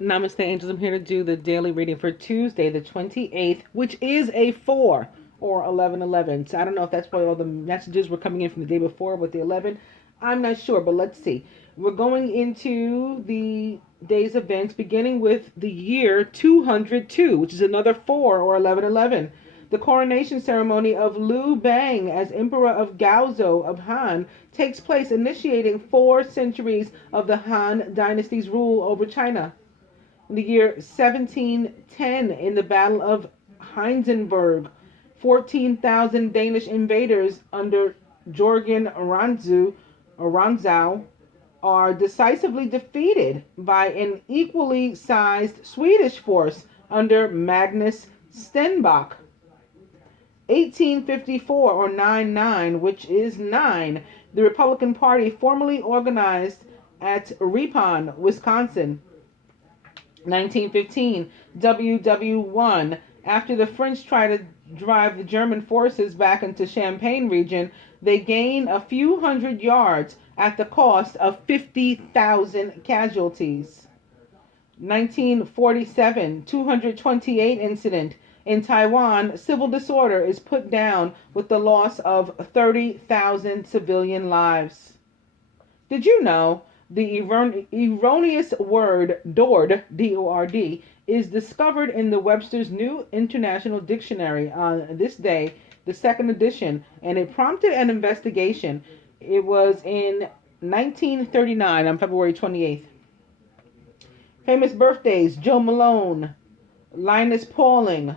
Namaste, angels. I'm here to do the daily reading for Tuesday, the 28th, which is a 4 or 11:11. So I don't know if that's why all the messages were coming in from the day before with the 11. I'm not sure, but let's see. We're going into the day's events, beginning with the year 202, which is another 4 or 11:11. The coronation ceremony of Liu Bang as Emperor of Gaozhou of Han takes place, initiating 4 centuries of the Han dynasty's rule over China. In the year 1710, in the Battle of Hindenburg, 14,000 Danish invaders under Jörgen Rantzau are decisively defeated by an equally sized Swedish force under Magnus Stenbock. 1854 or 99, which is 9, the Republican Party formally organized at Ripon, Wisconsin. 1915, WW1. After the French try to drive the German forces back into Champagne region, they gain a few hundred yards at the cost of 50,000 casualties. 1947, 228 incident. In Taiwan, civil disorder is put down with the loss of 30,000 civilian lives. Did you know the erroneous word "dord," D-O-R-D, is discovered in the Webster's New International Dictionary on this day, the second edition, and it prompted an investigation. It was in 1939 on February 28th. Famous birthdays: Joe Malone, Linus Pauling,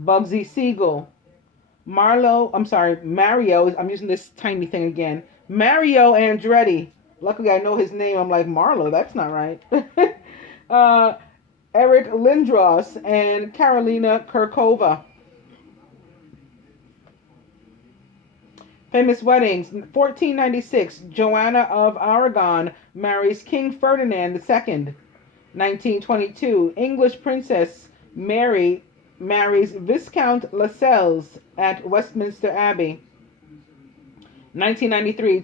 Bugsy Siegel, Mario, I'm using this tiny thing again, Mario Andretti. Luckily, I know his name. I'm like, Marlo, that's not right. Eric Lindros and Carolina Kurkova. Famous weddings. 1496, Joanna of Aragon marries King Ferdinand II. 1922, English Princess Mary marries Viscount Lascelles at Westminster Abbey. 1993,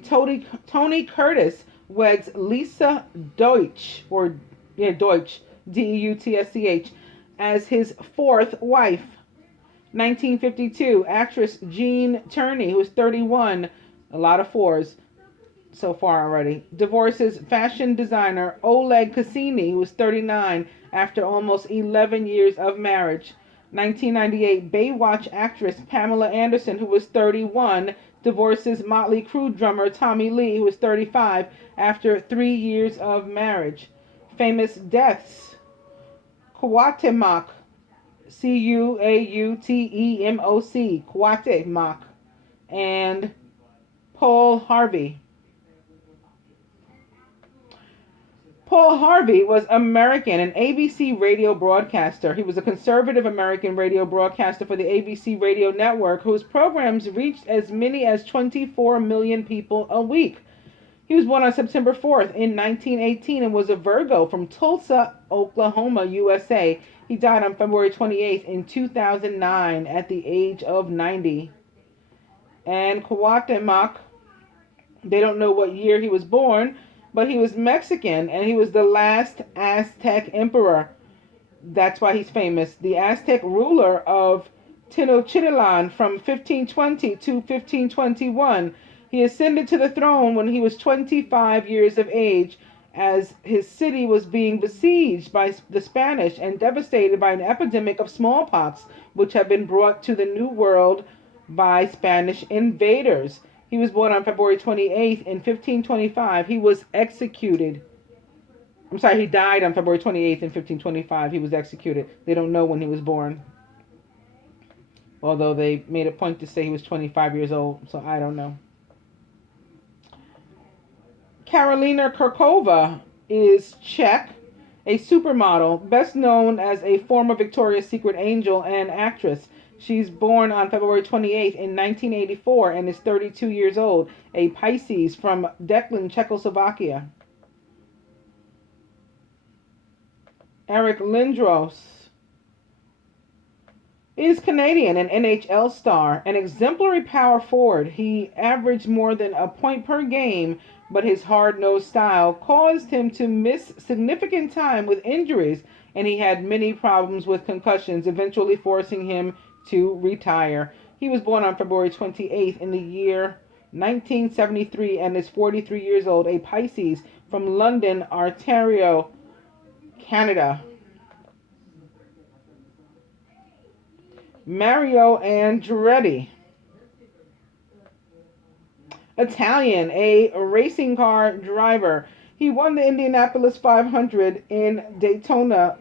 Tony Curtis weds Lisa Deutsch, Deutsch, Deutsch, as his fourth wife. 1952, actress Jean Turney, who is 31, a lot of fours so far already, divorces fashion designer Oleg Cassini, who is 39, after almost 11 years of marriage. 1998, Baywatch actress Pamela Anderson, who was 31, divorces Motley Crue drummer Tommy Lee, who was 35, after 3 years of marriage. Famous deaths: Cuauhtemoc, Cuautemoc, Cuauhtemoc, and Paul Harvey. Paul Harvey was American, an ABC radio broadcaster. He was a conservative American radio broadcaster for the ABC radio network, whose programs reached as many as 24 million people a week. He was born on September 4th in 1918 and was a Virgo from Tulsa, Oklahoma, USA. He died on February 28th in 2009 at the age of 90. And Cuauhtemoc, they don't know what year he was born, but he was Mexican, and he was the last Aztec emperor. That's why he's famous. The Aztec ruler of Tenochtitlan from 1520 to 1521. He ascended to the throne when he was 25 years of age, as his city was being besieged by the Spanish and devastated by an epidemic of smallpox, which had been brought to the New World by Spanish invaders. He was born on February 28th in 1525. He was executed. He died on February 28th in 1525. He was executed. They don't know when he was born, although they made a point to say he was 25 years old, so I don't know. Carolina Kurkova is Czech, a supermodel, best known as a former Victoria's Secret angel and actress. She's born on February 28th in 1984 and is 32 years old, a Pisces from Declan, Czechoslovakia. Eric Lindros Is Canadian, an NHL star, an exemplary power forward. He averaged more than a point per game, but his hard-nosed style caused him to miss significant time with injuries, and he had many problems with concussions, eventually forcing him to retire. He was born on February 28th in the year 1973 and is 43 years old, a Pisces from London, Ontario, Canada. Mario Andretti, Italian, a racing car driver. He won the Indianapolis 500 in Daytona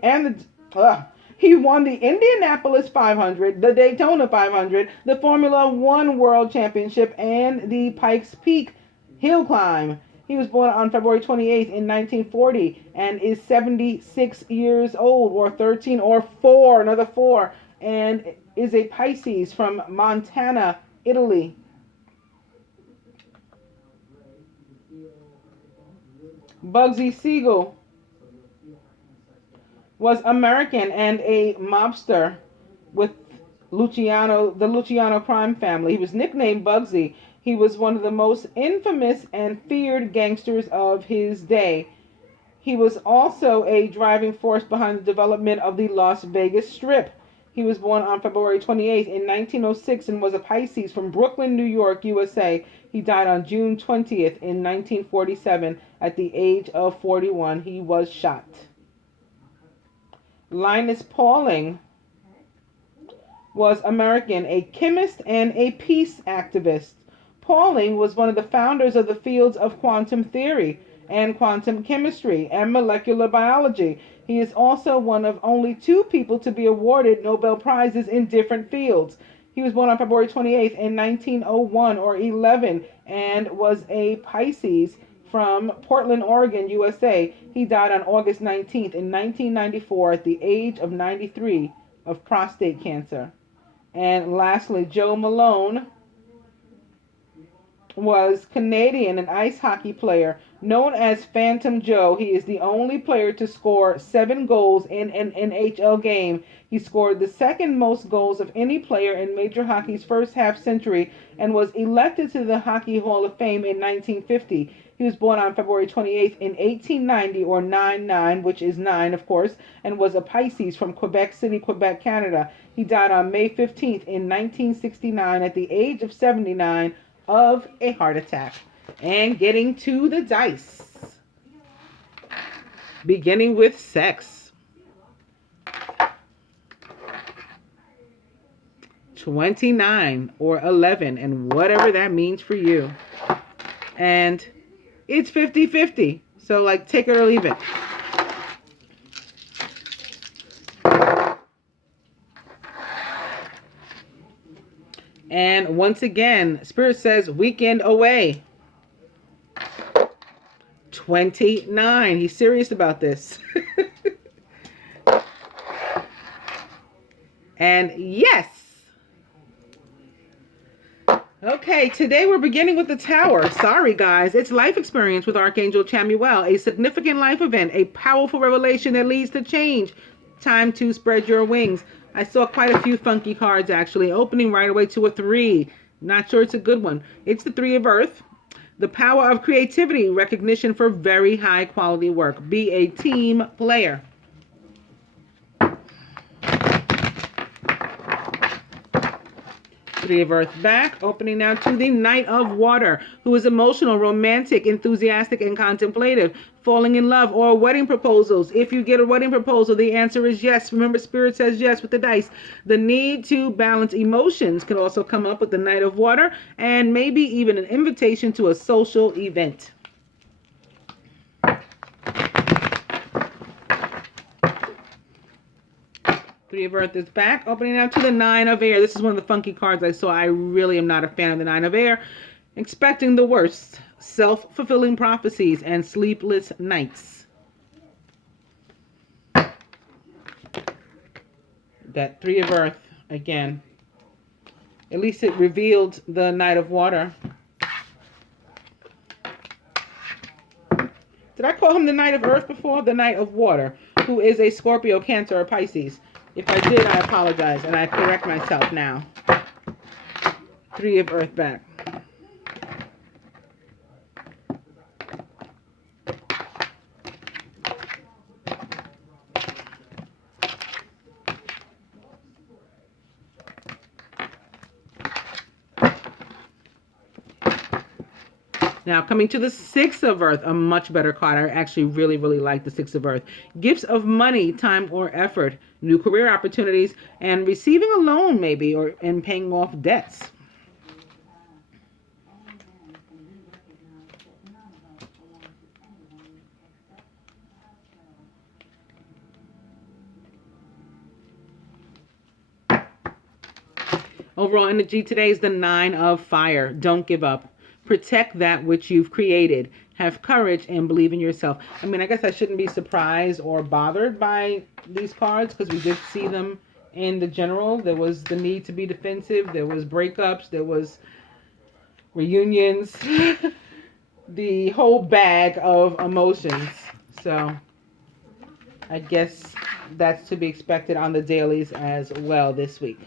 he won the Indianapolis 500, the Daytona 500, the Formula One World Championship, and the Pikes Peak Hill Climb. He was born on February 28th in 1940 and is 76 years old, or 13 or 4, another 4, and is a Pisces from Montana, Italy. Bugsy Siegel was American and a mobster with the Luciano crime family. He was nicknamed Bugsy. He was one of the most infamous and feared gangsters of his day. He was also a driving force behind the development of the Las Vegas Strip. He was born on February 28th in 1906 and was a Pisces from Brooklyn, New York, USA. He died on June 20th in 1947 at the age of 41. He was shot. Linus Pauling was American, a chemist and a peace activist. Pauling was one of the founders of the fields of quantum theory and quantum chemistry and molecular biology. He is also one of only 2 people to be awarded Nobel Prizes in different fields. He was born on February 28th in 1901 or 11 and was a Pisces from Portland, Oregon, USA. He died on August 19th in 1994 at the age of 93 of prostate cancer. And lastly, Joe Malone was Canadian, an ice hockey player known as Phantom Joe. He is the only player to score 7 goals in an NHL game. He scored the second most goals of any player in Major Hockey's first half century and was elected to the Hockey Hall of Fame in 1950. He was born on February 28th in 1890, or 9-9, which is 9, of course, and was a Pisces from Quebec City, Quebec, Canada. He died on May 15th in 1969 at the age of 79 of a heart attack. And getting to the dice. Beginning with sex. 29 or 11, and whatever that means for you. And it's 50-50. So, like, take it or leave it. And once again, Spirit says weekend away. 29. He's serious about this. And yes. Okay, today we're beginning with the Tower. Sorry, guys. It's life experience with Archangel Chamuel. A significant life event. A powerful revelation that leads to change. Time to spread your wings. I saw quite a few funky cards, actually. Opening right away to a 3. Not sure it's a good one. It's the 3 of Earth. The power of creativity. Recognition for very high quality work. Be a team player. 3 of Earth back. Opening now to the Knight of Water, who is emotional, romantic, enthusiastic, and contemplative. Falling in love or wedding proposals. If you get a wedding proposal, the answer is yes. Remember, Spirit says yes with the dice. The need to balance emotions can also come up with the Knight of Water, and maybe even an invitation to a social event. Three of Earth is back. Opening now to the 9 of Air. This is one of the funky cards I saw. I really am not a fan of the 9 of Air. Expecting the worst. Self-fulfilling prophecies and sleepless nights. That 3 of Earth again. At least it revealed the Knight of Water. Did I call him the Knight of Earth before? The Knight of Water, who is a Scorpio, Cancer, or Pisces. If I did, I apologize, and I correct myself now. 3 of Earth back. Now, coming to the 6 of Earth, a much better card. I actually really, really like the 6 of Earth. Gifts of money, time, or effort, new career opportunities, and receiving a loan maybe, and paying off debts. Overall energy today is the 9 of Fire. Don't give up. Protect that which you've created. Have courage and believe in yourself. I mean, I guess I shouldn't be surprised or bothered by these cards because we did see them in the general. There was the need to be defensive. There was breakups. There was reunions. The whole bag of emotions. So I guess that's to be expected on the dailies as well this week.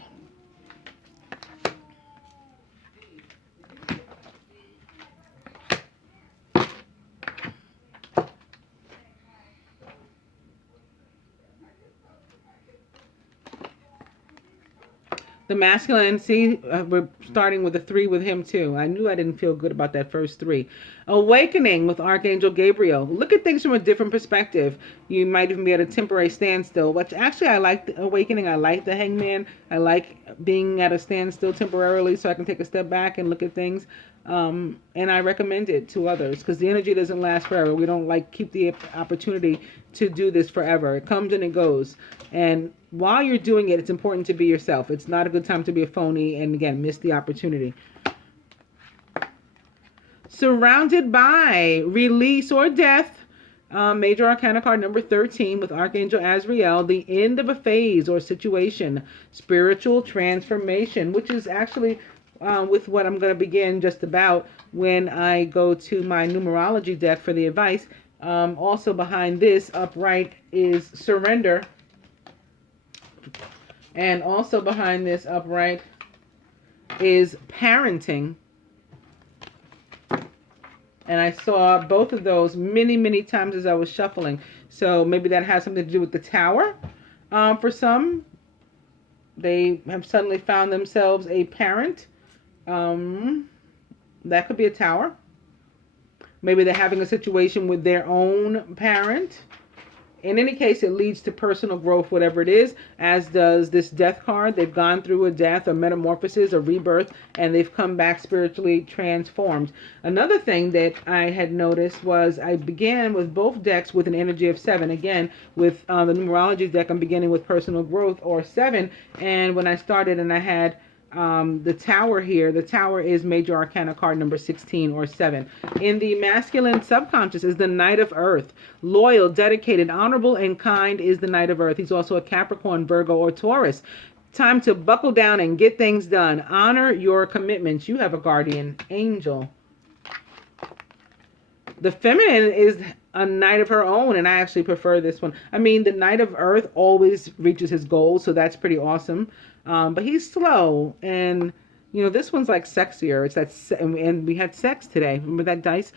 The masculine, see, we're starting with a 3 with him too. I knew I didn't feel good about that first 3. Awakening with Archangel Gabriel. Look at things from a different perspective. You might even be at a temporary standstill, which actually I like the awakening. I like the Hangman. I like being at a standstill temporarily so I can take a step back and look at things. And I recommend it to others because the energy doesn't last forever. We don't keep the opportunity to do this forever. It comes and it goes. And while you're doing it, it's important to be yourself. It's not a good time to be a phony and, again, miss the opportunity. Surrounded by release or death. Major Arcana card number 13 with Archangel Azrael. The end of a phase or situation. Spiritual transformation, which is actually with what I'm going to begin just about when I go to my numerology deck for the advice. Also behind this upright is surrender. And also behind this upright is parenting. And I saw both of those many, many times as I was shuffling. So maybe that has something to do with the Tower. For some, they have suddenly found themselves a parent. That could be a Tower. Maybe they're having a situation with their own parent. In any case, it leads to personal growth, whatever it is, as does this death card. They've gone through a death, a metamorphosis, a rebirth, and they've come back spiritually transformed. Another thing that I had noticed was I began with both decks with an energy of 7. Again, with the numerology deck, I'm beginning with personal growth or 7. And when I started and I had the Tower here, the Tower is Major Arcana card number 16 or 7. In the masculine subconscious is the Knight of Earth. Loyal, dedicated, honorable, and kind is the Knight of Earth. He's also a Capricorn, Virgo, or Taurus. Time to buckle down and get things done. Honor your commitments. You have a guardian angel. The feminine is a knight of her own, and I actually prefer this one. I mean, the Knight of Earth always reaches his goals, so that's pretty awesome. But he's slow, and you know, this one's like sexier. It's that, and we had sex today. Remember that dice?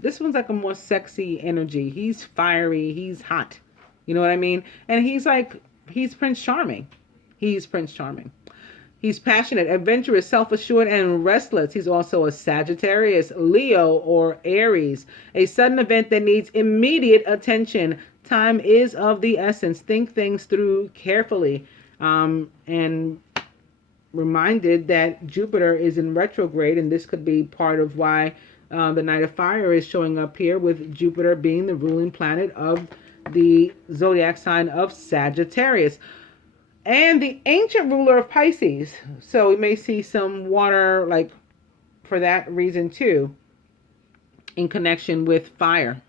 This one's like a more sexy energy. He's fiery. He's hot. You know what I mean? And he's Prince Charming. He's Prince Charming. He's passionate, adventurous, self-assured, and restless. He's also a Sagittarius, Leo, or Aries. A sudden event that needs immediate attention. Time is of the essence. Think things through carefully. And reminded that Jupiter is in retrograde, and this could be part of why the Knight of Fire is showing up here, with Jupiter being the ruling planet of the zodiac sign of Sagittarius. And the ancient ruler of Pisces. So we may see some water, like, for that reason too, in connection with fire.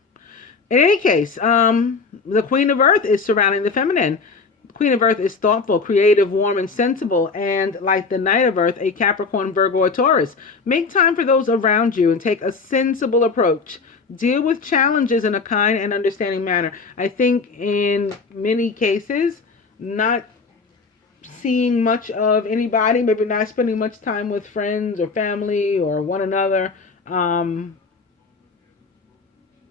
In any case, the Queen of Earth is surrounding the feminine. The Queen of Earth is thoughtful, creative, warm, and sensible. And like the Knight of Earth, a Capricorn, Virgo, or Taurus. Make time for those around you and take a sensible approach. Deal with challenges in a kind and understanding manner. I think in many cases, not seeing much of anybody, maybe not spending much time with friends or family or one another.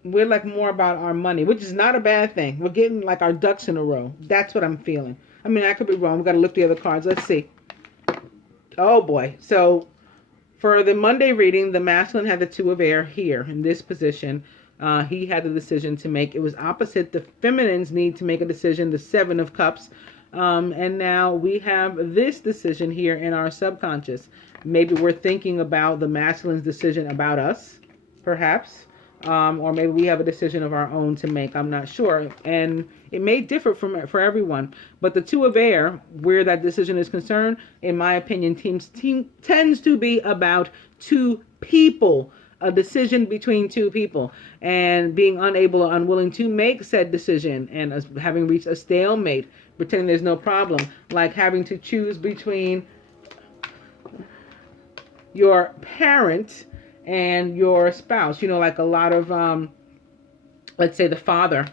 We're like more about our money, which is not a bad thing. We're getting like our ducks in a row. That's what I'm feeling. I mean, I could be wrong. We got to look the other cards. Let's see. Oh boy. So for the Monday reading, the masculine had the Two of Air here in this position. He had the decision to make. It was opposite the feminine's need to make a decision, the Seven of Cups. And now we have this decision here in our subconscious. Maybe we're thinking about the masculine's decision about us, perhaps. Or maybe we have a decision of our own to make. I'm not sure. And it may differ for everyone. But the Two of Air, where that decision is concerned, in my opinion, tends to be about two people. A decision between two people. And being unable or unwilling to make said decision. And having reached a stalemate. Pretending there's no problem. Like having to choose between your parent and your spouse. You know, like a lot of, let's say the father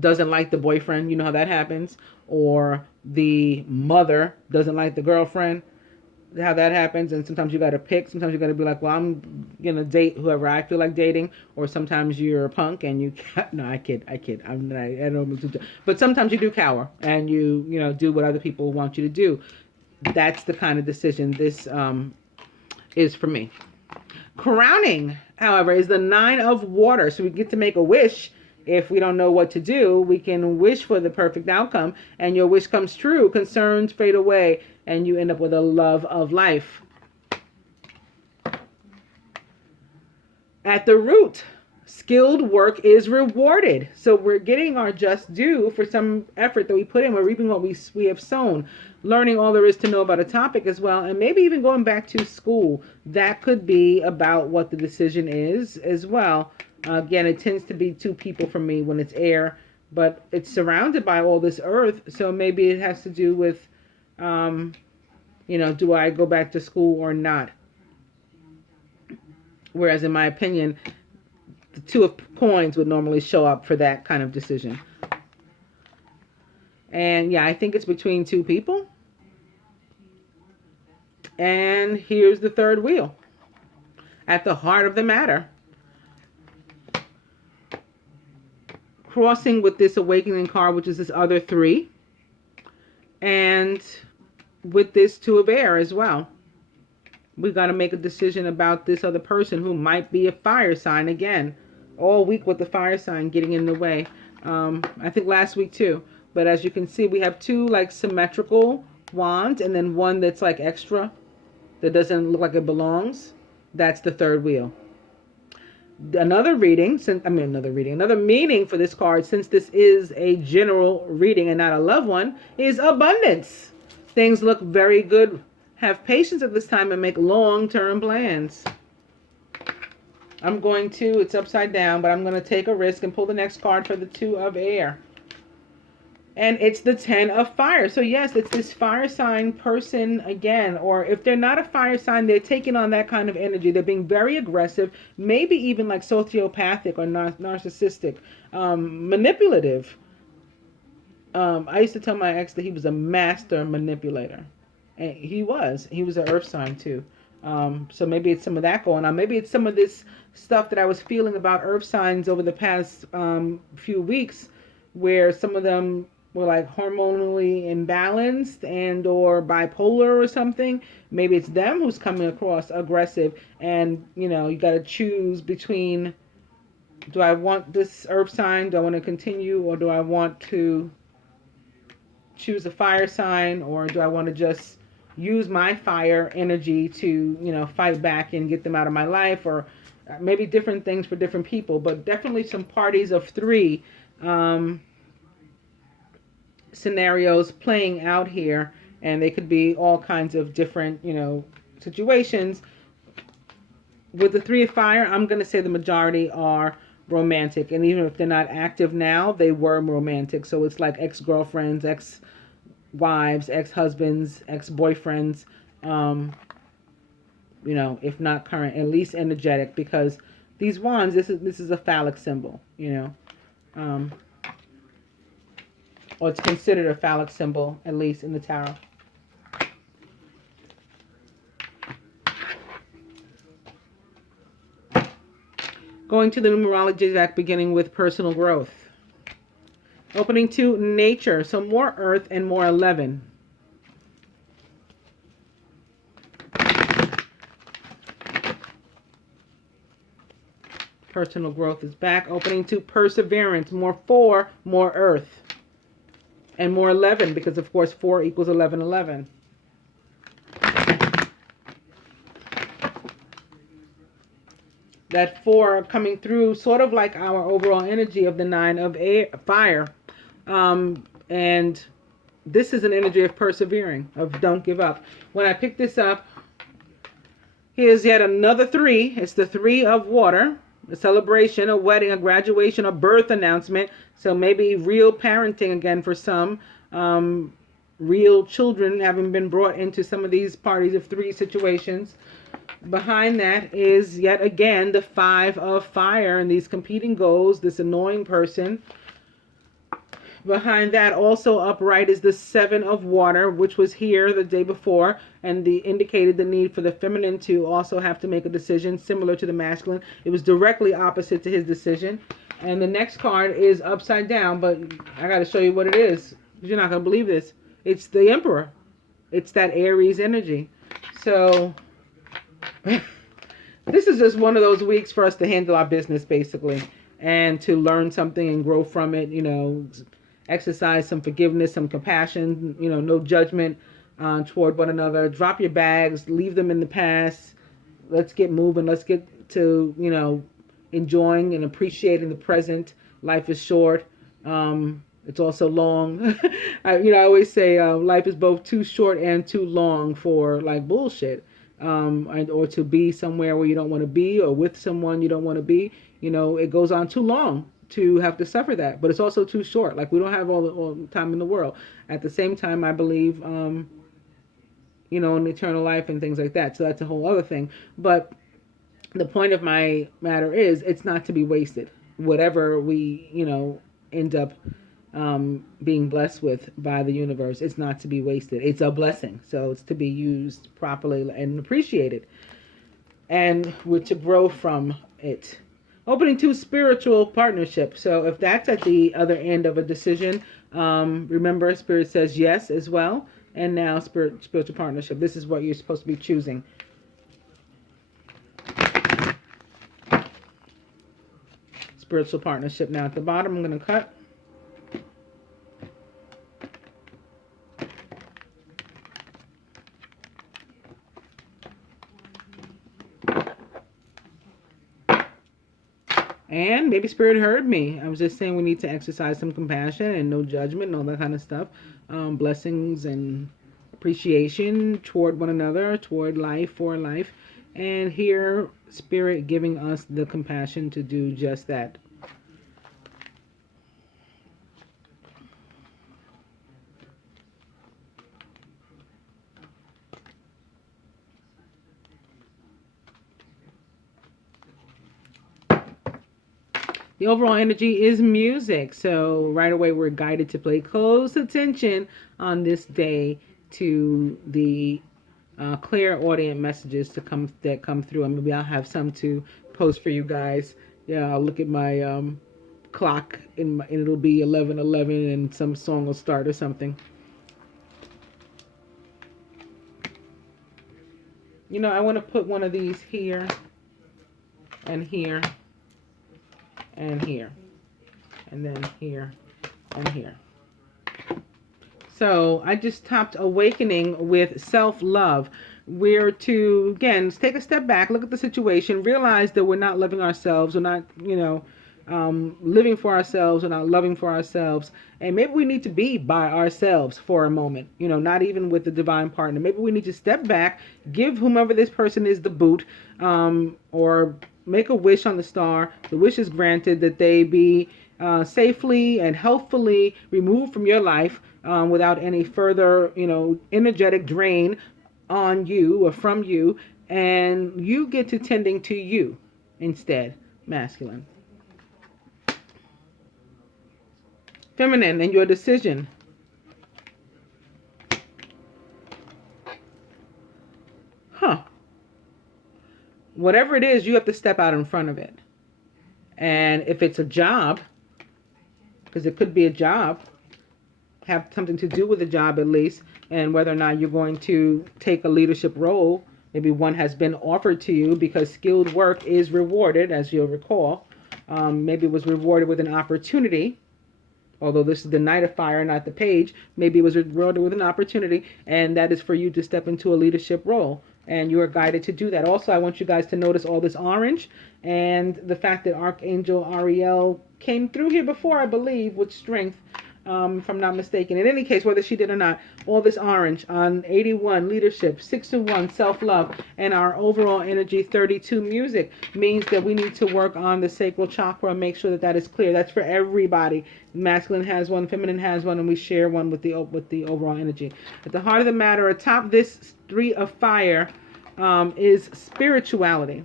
doesn't like the boyfriend. You know how that happens. Or the mother doesn't like the girlfriend. How that happens. And sometimes you got to pick. Sometimes you got to be like, well, I'm going to date whoever I feel like dating. Or sometimes you're a punk and you, no, I kid. I'm not, I don't, but sometimes you do cower and you know, do what other people want you to do. That's the kind of decision this is for me. Crowning, however, is the Nine of Water. So we get to make a wish. If we don't know what to do, we can wish for the perfect outcome. And your wish comes true. Concerns fade away. And you end up with a love of life. At the root, skilled work is rewarded. So we're getting our just due for some effort that we put in. We're reaping what we have sown. Learning all there is to know about a topic as well. And maybe even going back to school. That could be about what the decision is as well. Again, it tends to be two people for me when it's air. But it's surrounded by all this earth. So maybe it has to do with, you know, do I go back to school or not? Whereas in my opinion, the Two of Coins would normally show up for that kind of decision. And yeah, I think it's between two people. And here's the third wheel. At the heart of the matter. Crossing with this awakening card, which is this other three. And with this Two of Air as well. We got to make a decision about this other person who might be a fire sign again. All week with the fire sign getting in the way. I think last week too. But as you can see, we have two like symmetrical wands and then one that's like extra that doesn't look like it belongs. That's the third wheel. Another meaning for this card, since this is a general reading and not a love one, is abundance. Things look very good. Have patience at this time and make long-term plans. It's upside down, but I'm going to take a risk and pull the next card for the Two of Air. And it's the Ten of Fire. So yes, it's this fire sign person again. Or if they're not a fire sign, they're taking on that kind of energy. They're being very aggressive, maybe even like sociopathic or narcissistic, manipulative. I used to tell my ex that he was a master manipulator. And he was an earth sign too. So maybe it's some of that going on. Maybe it's some of this stuff that I was feeling about earth signs over the past few weeks, where some of them were like hormonally imbalanced and or bipolar or something. Maybe it's them who's coming across aggressive, and you know, you got to choose between, do I want this earth sign? Do I want to continue, or do I want to choose a fire sign, or do I want to just use my fire energy to, you know, fight back and get them out of my life? Or maybe different things for different people, but definitely some parties of three scenarios playing out here, and they could be all kinds of different, you know, situations. With the Three of Fire, I'm going to say the majority are romantic, and even if they're not active now, they were romantic. So it's like ex-girlfriends, ex-wives, ex-husbands, ex-boyfriends, you know, if not current, at least energetic, because these wands, this is a phallic symbol, you know, or it's considered a phallic symbol, at least in the tarot. Going to the numerology deck, beginning with personal growth. Opening to nature, so more earth and more 11. Personal growth is back. Opening to perseverance, more 4, more earth. And more 11, because of course 4 equals 11, 11. That 4 coming through sort of like our overall energy of the 9 of fire. And this is an energy of persevering, of don't give up. When I pick this up, here's yet another 3. It's the 3 of water. A celebration, a wedding, a graduation, a birth announcement. So maybe real parenting again for some. Real children having been brought into some of these parties of 3 situations. Behind that is yet again the 5 of fire and these competing goals, this annoying person. Behind that also upright is the 7 of water, which was here the day before, and indicated the need for the feminine to also have to make a decision similar to the masculine. It was directly opposite to his decision. And the next card is upside down, but I got to show you what it is, because you're not going to believe this. It's the Emperor. It's that Aries energy. So this is just one of those weeks for us to handle our business, basically, and to learn something and grow from it, you know, exercise some forgiveness, some compassion, you know, no judgment toward one another. Drop your bags, leave them in the past. Let's get moving. Let's get to, you know, enjoying and appreciating the present. Life is short. It's also long. I always say life is both too short and too long for like bullshit. Or to be somewhere where you don't want to be, or with someone you don't want to be. You know, it goes on too long to have to suffer that, but it's also too short. Like, we don't have all the time in the world. At the same time, I believe, you know, in eternal life and things like that. So that's a whole other thing. But the point of my matter is, it's not to be wasted. Whatever we, you know, end up being blessed with by the universe, it's not to be wasted. It's a blessing. So it's to be used properly and appreciated. And we're to grow from it. Opening to spiritual partnership. So if that's at the other end of a decision, remember, Spirit says yes as well. And now spiritual partnership. This is what you're supposed to be choosing. Spiritual partnership. Now at the bottom, I'm going to cut. And maybe Spirit heard me. I was just saying we need to exercise some compassion and no judgment and all that kind of stuff. Blessings and appreciation toward one another, toward life, for life. And here, Spirit giving us the compassion to do just that. The overall energy is music. So right away we're guided to pay close attention on this day to the clairaudient messages that come through. And maybe I'll have some to post for you guys. Yeah, I'll look at my clock and it'll be 11:11 and some song will start or something. You know, I want to put one of these here and here. And here, and then here, and here. So I just topped awakening with self-love. We're to, again, take a step back, look at the situation, realize that we're not loving ourselves, we're not, you know, living for ourselves, we're not loving for ourselves. And maybe we need to be by ourselves for a moment, you know, not even with the divine partner. Maybe we need to step back, give whomever this person is the boot, or make a wish on the star. The wish is granted that they be safely and healthfully removed from your life without any further, you know, energetic drain on you or from you. And you get to tending to you instead, masculine. Feminine, and your decision. Whatever it is, you have to step out in front of it. And if it's a job, because it could be a job, have something to do with the job at least, and whether or not you're going to take a leadership role. Maybe one has been offered to you, because skilled work is rewarded, as you'll recall. Maybe it was rewarded with an opportunity, although this is the Knight of Fire, not the Page. Maybe it was rewarded with an opportunity, and that is for you to step into a leadership role. And you are guided to do that. Also, I want you guys to notice all this orange, and the fact that Archangel Ariel came through here before, I believe, with strength. If I'm not mistaken. In any case, whether she did or not, all this orange on 81, leadership, 6-1, self-love, and our overall energy, 32, music, means that we need to work on the sacral chakra and make sure that that is clear. That's for everybody. Masculine has one, feminine has one, and we share one with the overall energy. At the heart of the matter, atop this 3 of fire, is spirituality.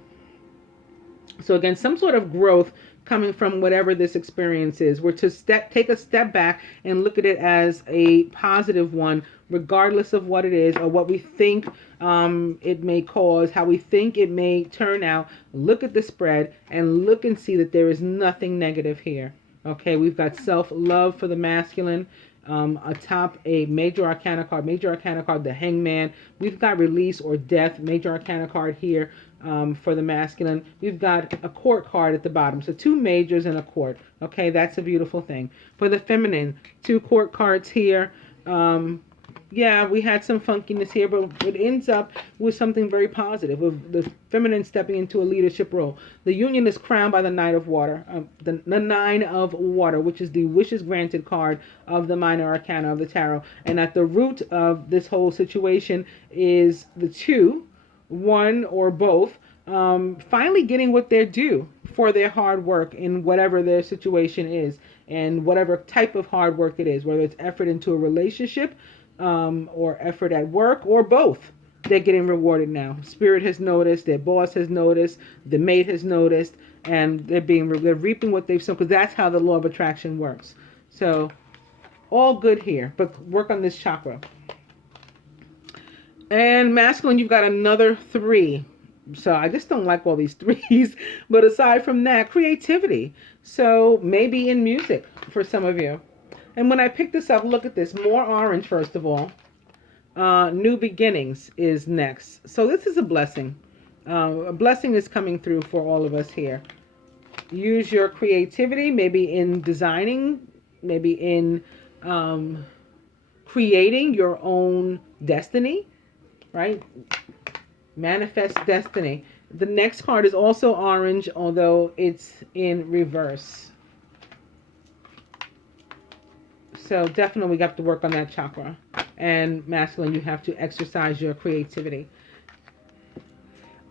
So again, some sort of growth coming from whatever this experience is. We're to take a step back and look at it as a positive one, regardless of what it is or what we think it may cause, how we think it may turn out. Look at the spread and look and see that there is nothing negative here. Okay, we've got self-love for the masculine. Atop a major arcana card, the Hangman. We've got release or death, major arcana card here. For the masculine, we've got a court card at the bottom. So 2 majors and a court. Okay, that's a beautiful thing. For the feminine, 2 court cards here. Yeah, we had some funkiness here, but it ends up with something very positive, with the feminine stepping into a leadership role. The union is crowned by the Knight of Water, the 9 of Water, which is the wishes granted card of the minor arcana of the tarot. And at the root of this whole situation is the 2, one or both, finally getting what they're due for their hard work in whatever their situation is, and whatever type of hard work it is, whether it's effort into a relationship, or effort at work, or both. They're getting rewarded now. Spirit has noticed, their boss has noticed, the mate has noticed, and they're reaping what they've sown, because that's how the law of attraction works. So all good here, but work on this chakra. And masculine, you've got another 3. So I just don't like all these 3s. But aside from that, creativity. So maybe in music for some of you. And when I pick this up, look at this. More orange, first of all. New beginnings is next. So this is a blessing. A blessing is coming through for all of us here. Use your creativity, maybe in designing, maybe in creating your own destiny. Right? Manifest destiny. The next card is also orange, although it's in reverse. So definitely we got to work on that chakra. And masculine, you have to exercise your creativity.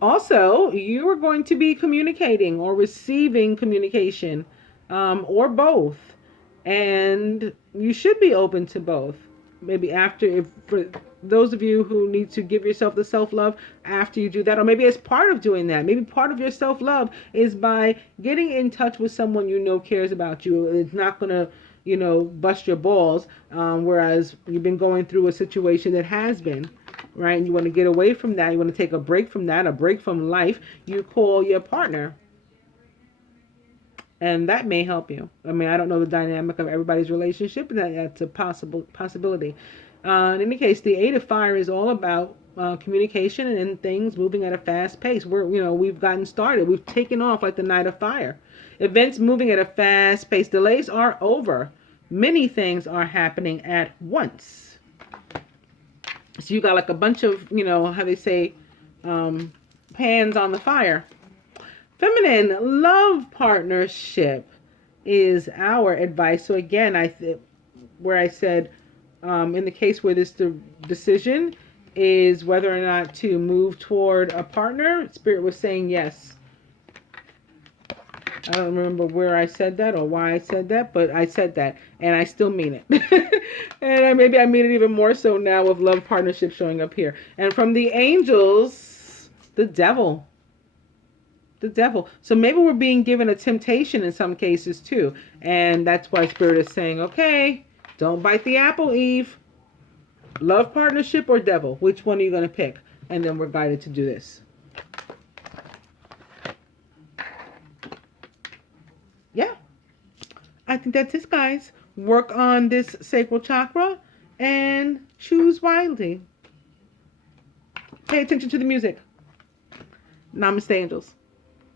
Also, you are going to be communicating or receiving communication, or both. And you should be open to both. Maybe after, for those of you who need to give yourself the self-love after you do that, or maybe as part of doing that, maybe part of your self-love is by getting in touch with someone you know cares about you. It's not going to, bust your balls, whereas you've been going through a situation that has been, right? And you want to get away from that. You want to take a break from that, a break from life. You call your partner. And that may help you. I mean, I don't know the dynamic of everybody's relationship, but that's a possibility. In any case, the 8 of Fire is all about communication and things moving at a fast pace. We've gotten started. We've taken off like the Knight of Fire. Events moving at a fast pace. Delays are over. Many things are happening at once. So you got like a bunch of, how they say, hands on the fire. Feminine love partnership is our advice. So again, where I said, in the case where this decision is whether or not to move toward a partner, Spirit was saying yes. I don't remember where I said that or why I said that, but I said that, and I still mean it. And maybe I mean it even more so now with love partnership showing up here. And from the angels, the devil. The devil. So maybe we're being given a temptation in some cases too. And that's why Spirit is saying, okay, don't bite the apple, Eve. Love partnership or devil? Which one are you going to pick? And then we're guided to do this. I think that's it, guys. Work on this sacral chakra and choose wisely. Pay attention to the music. Namaste, angels.